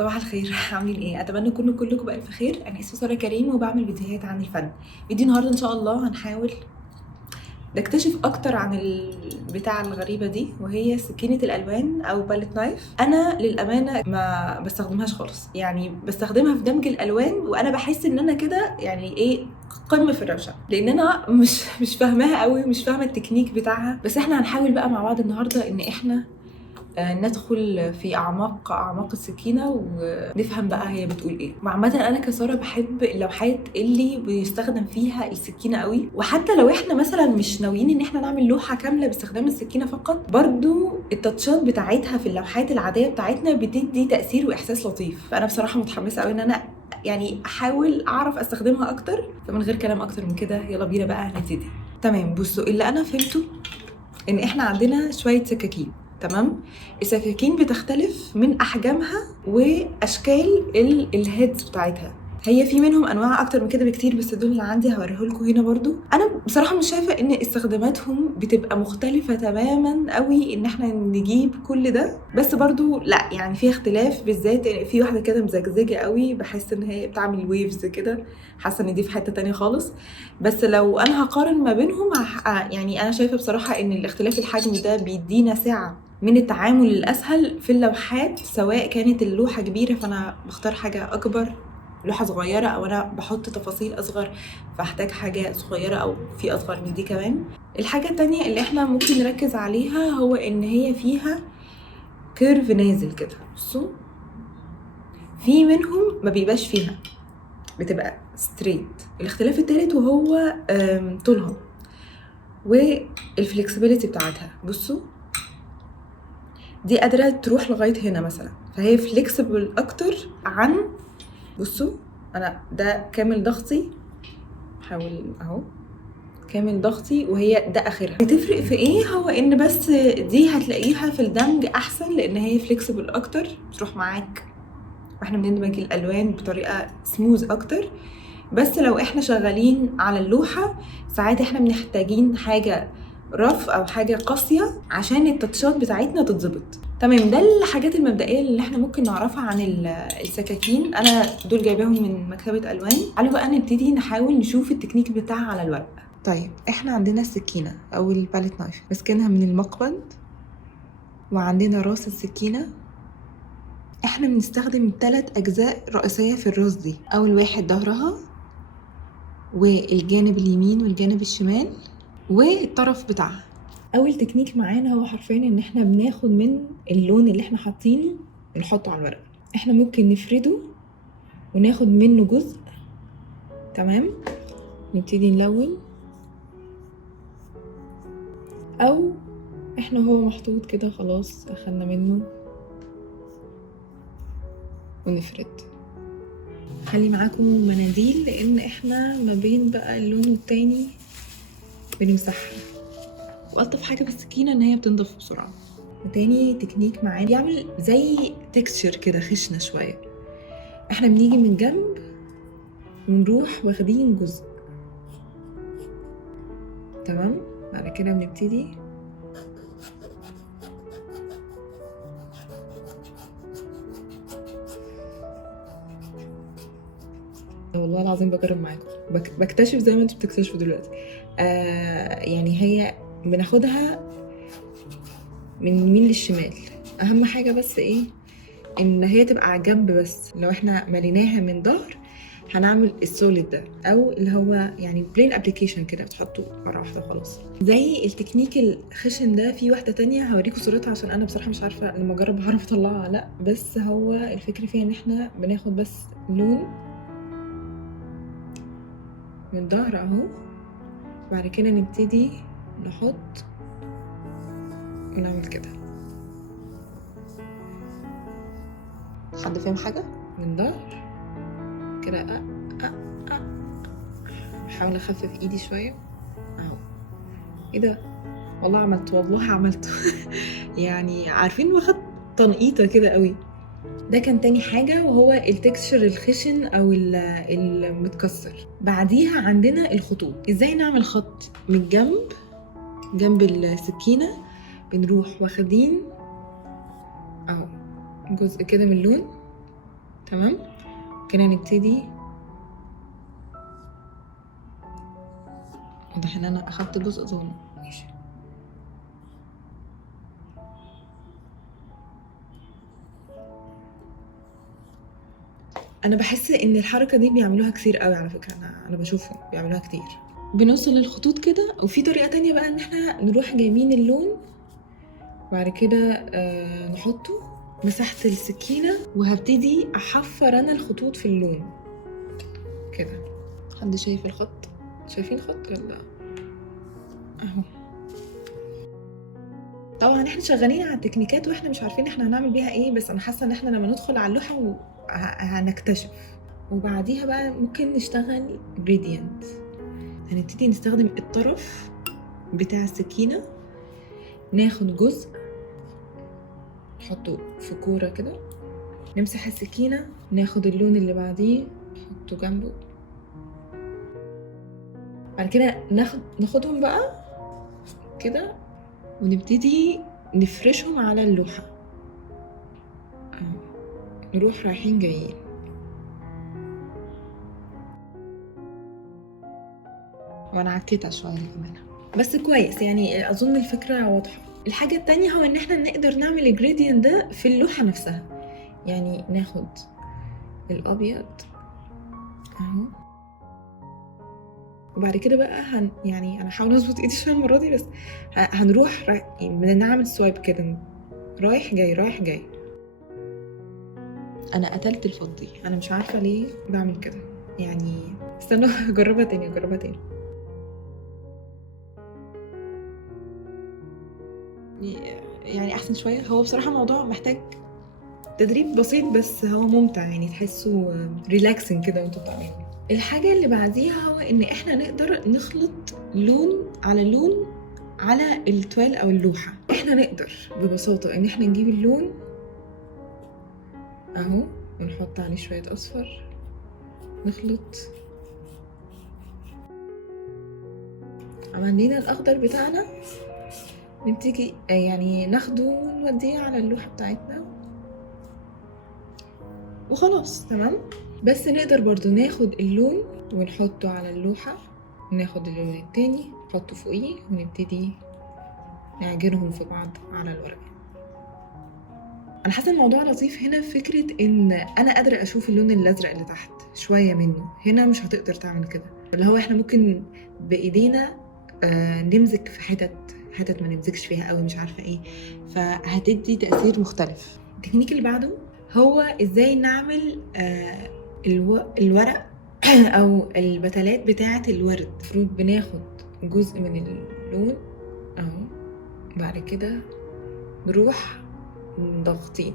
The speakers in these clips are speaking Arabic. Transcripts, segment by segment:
صباح الخير. عاملين ايه؟ اتمنى تكونوا كلكم بألف خير. انا اسمي ساره كريم وبعمل فيديوهات عن الفن. فيديو النهارده ان شاء الله هنحاول نكتشف اكتر عن البتاعه الغريبه دي، وهي سكينه الالوان او باليت نايف. انا للامانه ما بستخدمهاش خالص، يعني بستخدمها في دمج الالوان، وانا بحس ان انا كده يعني ايه، قمه في الروشه، لان انا مش فاهماها قوي، مش فاهمه التكنيك بتاعها. بس احنا هنحاول بقى مع بعض النهارده ان احنا ندخل في اعماق السكينه ونفهم بقى هي بتقول ايه. وعامه انا كساره بحب اللوحات اللي بيستخدم فيها السكينه قوي، وحتى لو احنا مثلا مش ناويين ان احنا نعمل لوحه كامله باستخدام السكينه فقط، برضو التاتشات بتاعتها في اللوحات العاديه بتاعتنا بتدي تاثير واحساس لطيف. فانا بصراحه متحمسه قوي ان انا يعني احاول اعرف استخدمها اكتر. فمن غير كلام اكتر من كده يلا بينا بقى نبتدي. تمام، بصوا اللي انا فهمته ان احنا عندنا شويه سكاكين. تمام، السكاكين بتختلف من احجامها واشكال الهيدز بتاعتها. هي في منهم انواع اكتر من كده بكتير، بس دول اللي عندي هوريه لكم هنا. برضو انا بصراحه مش شايفه ان استخداماتهم بتبقى مختلفه تماما قوي ان احنا نجيب كل ده، بس برضو لا يعني في اختلاف، بالذات في واحده كده مزجزجه قوي، بحس ان هي بتعمل ويفز كده، حاسه ان دي في حته تانية خالص. بس لو انا هقارن ما بينهم يعني انا شايفه بصراحه ان الاختلاف الحجمي ده بيدينا سعه من التعامل الاسهل في اللوحات، سواء كانت اللوحه كبيره فانا بختار حاجه اكبر، لوحه صغيره او انا بحط تفاصيل اصغر فاحتاج حاجه صغيره او في اصغر من دي كمان. الحاجه التانية اللي احنا ممكن نركز عليها هو ان هي فيها كيرف نازل كده. بصوا في منهم ما بيبقاش فيها، بتبقى ستريت. الاختلاف التالت وهو طولها والفلكسبيليتي بتاعتها. بصوا دي قادره تروح لغايه هنا مثلا، فهي فليكسبل اكتر عن، بصوا انا ده كامل ضغطي، حاول اهو كامل ضغطي وهي ده اخرها. بتفرق في ايه؟ هو ان بس دي هتلاقيها في الدمج احسن لان هي فليكسبل اكتر، تروح معاك واحنا بندمج الالوان بطريقه سموز اكتر. بس لو احنا شغالين على اللوحه ساعات احنا محتاجين حاجه رف او حاجه قاسيه عشان التاتشات بتاعتنا تتظبط. تمام، ده الحاجات المبدئيه اللي احنا ممكن نعرفها عن السكاكين. انا دول جايباهم من مكتبه الوان. تعالوا بقى نبتدي نحاول نشوف التكنيك بتاعها على الورق. طيب احنا عندنا السكينه او الباليت نايف ماسكينها من المقبض، وعندنا راس السكينه. احنا بنستخدم 3 اجزاء رئيسيه في الراس دي. اول واحد ظهرها والجانب اليمين والجانب الشمال والطرف بتاعها. اول تكنيك معانا هو حرفيا ان احنا بناخد من اللون اللي احنا حاطينه ونحطه على الورقه. احنا ممكن نفرده وناخد منه جزء. تمام، نبتدي نلون، او احنا هو محطوط كده خلاص اخدنا منه ونفرد. خلي معاكم مناديل لان احنا ما بين بقى اللون والتاني بنمسحها. والطف حاجه بالسكينه ان هي بتنضف بسرعه. وتاني تكنيك معانا بيعمل زي تكستشر كده خشنه شويه. احنا بنيجي من جنب ونروح واخدين جزء. تمام، بعد كده بنبتدي والله العظيم بجرب معاكم، بكتشف زي ما انتوا بتكتشفوا دلوقتي. يعني هي بناخدها من اليمين للشمال. اهم حاجه بس ايه، ان هي تبقى على جنب. بس لو احنا مليناها من ظهر هنعمل السوليد ده، او اللي هو يعني بلين ابليكيشن كده بتحطه مره واحده خلاص. زي التكنيك الخشن ده في واحده تانية هوريكم صورتها عشان انا بصراحه مش عارفه لما اجرب هعرف اطلعها لا. بس هو الفكره فيها ان احنا بناخد بس لون من الظهر اهو، بعد كده نبتدي نحط ونعمل كده. حد فاهم حاجه؟ من ظهر كده. احاول اخفف ايدي شويه اهو. ايه ده؟ والله عملته، والله عملته. يعني عارفين واخد تنقيطه كده قوي. ده كان تاني حاجه وهو التكستشر الخشن او المتكسر. بعديها عندنا الخطوط. ازاي نعمل خط من جنب السكينه؟ بنروح واخدين اهو جزء كده من اللون تمام كده. نبتدي، واضح ان انا اخدت جزء ظلم. ماشي، انا بحس ان الحركه دي بيعملوها كتير قوي على فكره، انا بشوفهم بيعملوها كتير. بنوصل للخطوط كده. وفي طريقه تانية بقى ان احنا نروح جايبين اللون وبعد كده نحطه مساحه السكينه، وهبتدي احفر انا الخطوط في اللون كده. حد شايف الخط؟ شايفين الخط ولا؟ اهو. طبعا احنا شغالين على التكنيكات واحنا مش عارفين احنا هنعمل بيها ايه، بس انا حاسه ان احنا لما ندخل على اللوحه هنكتشف. وبعديها بقى ممكن نشتغل جريدينت. هنبتدي نستخدم الطرف بتاع السكينه، ناخد جزء نحطه في كوره كده، نمسح السكينه، ناخد اللون اللي بعديه نحطه جنبه، بعد كده ناخدهم بقى كده ونبتدي نفرشهم على اللوحة. نروح رايحين جايين. وانا عكيتها شوية كمان بس كويس، يعني اظن الفكرة واضحة. الحاجة التانية هو ان احنا نقدر نعمل الجريدينت ده في اللوحة نفسها. يعني ناخد الابيض اهو، وبعد كده بقى يعني انا هحاول اظبط ايدي شويه المره دي، بس هنروح بنعمل سوايب كده رايح جاي رايح جاي. انا قتلت الفضي، انا مش عارفه ليه بعمل كده. يعني استنوا اجربها تاني. يعني احسن شويه. هو بصراحه الموضوع محتاج تدريب بسيط بس هو ممتع، يعني تحسه ريلاكسنج كده وانتوا بتعملوه. الحاجة اللي بعديها هو ان احنا نقدر نخلط لون على لون على التوال او اللوحة. احنا نقدر ببساطة ان احنا نجيب اللون اهو ونحط عليه شوية اصفر، نخلط، عملنا الاخضر بتاعنا، نبتدي يعني ناخده ونوديه على اللوحة بتاعتنا وخلاص تمام. بس نقدر برضو ناخد اللون ونحطه على اللوحة، ناخد اللون التاني نحطه فوقيه ونبتدي نعجنهم في بعض على الورق. انا حاسه الموضوع لطيف هنا، فكره ان انا قادره اشوف اللون الازرق اللي تحت شويه منه. هنا مش هتقدر تعمل كده، اللي هو احنا ممكن بايدينا نمزك في حتت ما نمزكش فيها قوي، مش عارفه ايه، فهتدي تاثير مختلف. التكنيك اللي بعده هو ازاي نعمل الورق او البتلات بتاعه الورد. المفروض بناخد جزء من اللون اهو، بعد كده نروح ضاغطين.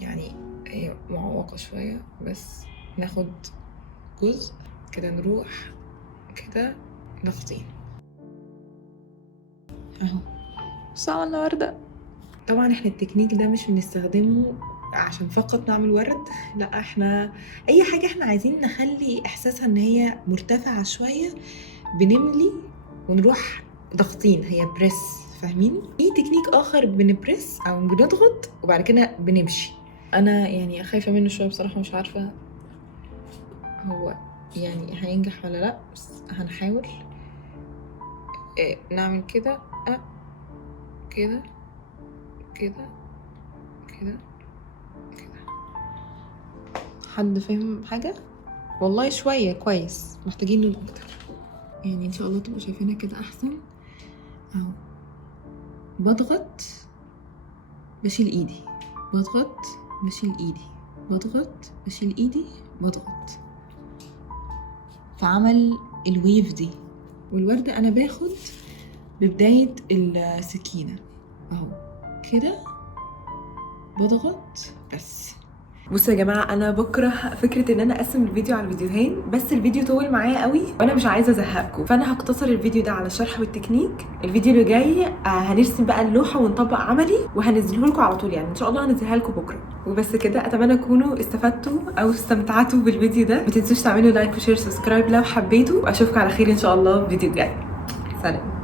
يعني هي معوقة شوية بس ناخد جزء كده، نروح كده ضاغطين اهو. بصوا عملنا وردة. طبعا احنا التكنيك ده مش بنستخدمه عشان فقط نعمل ورد، لا، احنا اي حاجة احنا عايزين نخلي احساسها ان هي مرتفعة شوية بنملي ونروح ضاغطين، هي بريس، فاهمين؟ في تكنيك اخر بنبريس او بنضغط وبعد كده بنمشي. انا يعني خايفه منه شويه بصراحه، مش عارفه هو يعني هينجح ولا لا، بس هنحاول. نعمل كده كده كده كده كده. حد فهم حاجه؟ والله شويه كويس، محتاجين لون اكتر. يعني ان شاء الله تبقوا شايفينها كده احسن اهو. بضغط بشيل ايدي، بضغط بشيل ايدي، بضغط بشيل ايدي، بضغط، فعمل الويف دي. والوردة انا باخد ببداية السكينة اهو كده، بضغط بس. بصوا يا جماعه، انا بكره فكره ان انا اقسم الفيديو على فيديوهين، بس الفيديو طول معايا قوي وانا مش عايزه ازهقكم، فانا هقتصر الفيديو ده على الشرح والتكنيك. الفيديو اللي جاي هنرسم بقى اللوحه ونطبق عملي وهنزله لكم على طول، يعني ان شاء الله هنزلها لكم بكره. وبس كده، اتمنى تكونوا استفدتوا او استمتعتوا بالفيديو ده. ما تنسوش تعملوا لايك وشير سبسكرايب لو حبيتوا، واشوفكم على خير ان شاء الله في فيديو جاي. سلام.